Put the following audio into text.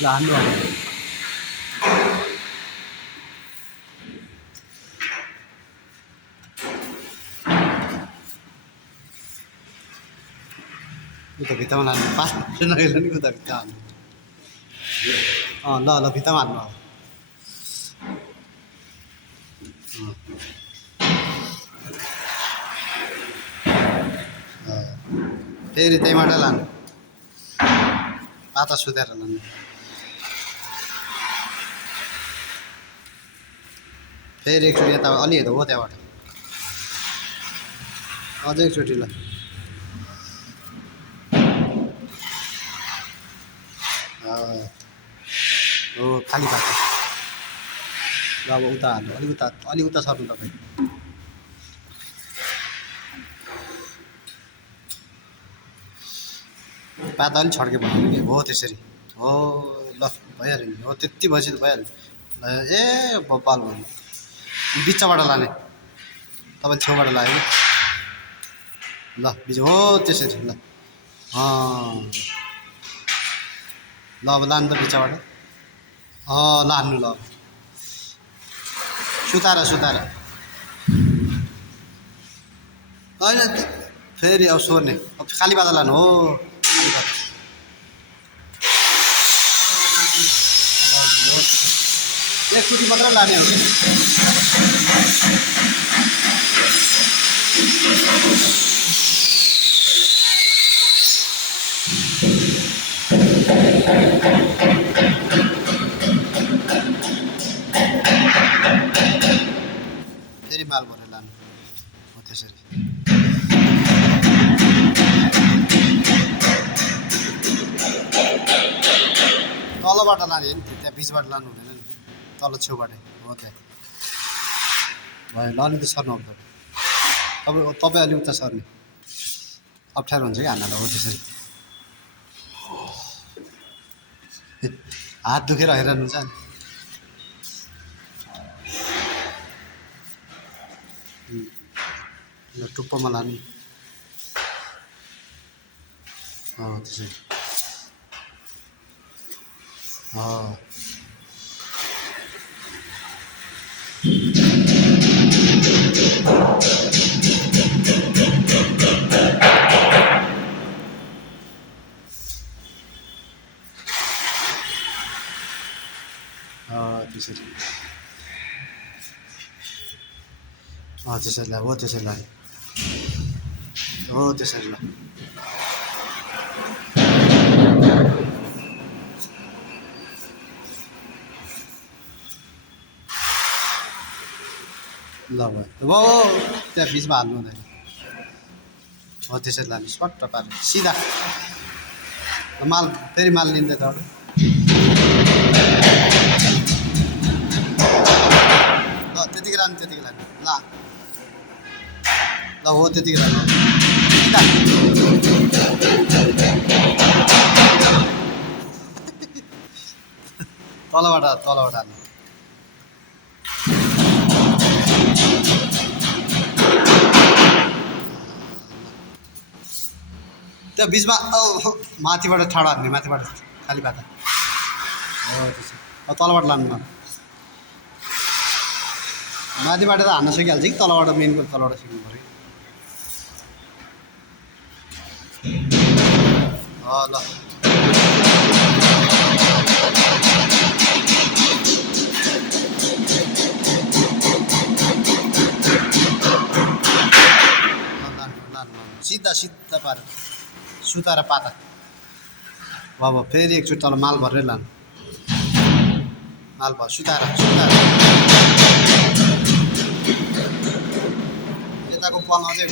ल हान्नु अब उता भित्तामा लानु पास नगेर नि उता भित्ता हान्नु ल ल भित्तामा हान्नु अब फेरि त्यहीँबाट लानु पाता सुतेर लानु फेरि एकचोटि यता अलि हेर्दा हो त्यहाँबाट अझै एकचोटि ल हो खाली पाता ल अब उता हाल्नु अलि उता सर्नु तपाईँ पाता अलिक छड्के भन्नु नि हो त्यसरी हो ल भइहाल्यो नि हो त्यति भएपछि त भइहाल्यो ए बब्बाल भन्नु बिचबाट लाने तपाईँ छेउबाट लाग्यो ल बिच हो त्यसरी ल ल अब लानु त बिचबाट लानु ल सुताएर होइन फेरि अब सोर्ने अब खाली पाता लानु हो एकचोटि मात्र लाने हो कि फेरि माल भरेर लानु हो त्यसरी तलबाट लाने नि त्यहाँ बिचबाट लानु हुँदैन नि तल छेउबाटै हो त्यहाँ भयो ल अलिकति सर्नु अब तपाईँ अलिक उता सर्ने अप्ठ्यारो हुन्छ कि हान्नलाई हो त्यसरी हात दुखेर हैरान हुन्छ नि टुप्पोमा लानु त्यसरी त्यसरी त्यसरी ल हो त्यसरी ल हो त्यसरी ल ल भयो त्यहाँ बिचमा हाल्नु हुँदैन हो त्यसरी लानु स्पट्ट पारेर सिधा माल फेरि माल लिँदै त ल त्यतिकै लानु ल हो त्यतिकै लानु सिधा तलबाट हाल्नु त्यो बिचमा माथिबाट ठाडो हान्ने माथिबाट खाली पाता हो त्यसो अब तलबाट लानु न माथिबाट त हान्न सकिहाल्छ कि तलबाट मेन कुरो तलबाट सिक्नु पऱ्यो ल सिधा पारेर सुताएर पाता अब फेरि एकचोटि तल माल भरेर लानु माल भयो सुताएर यताको पल अझै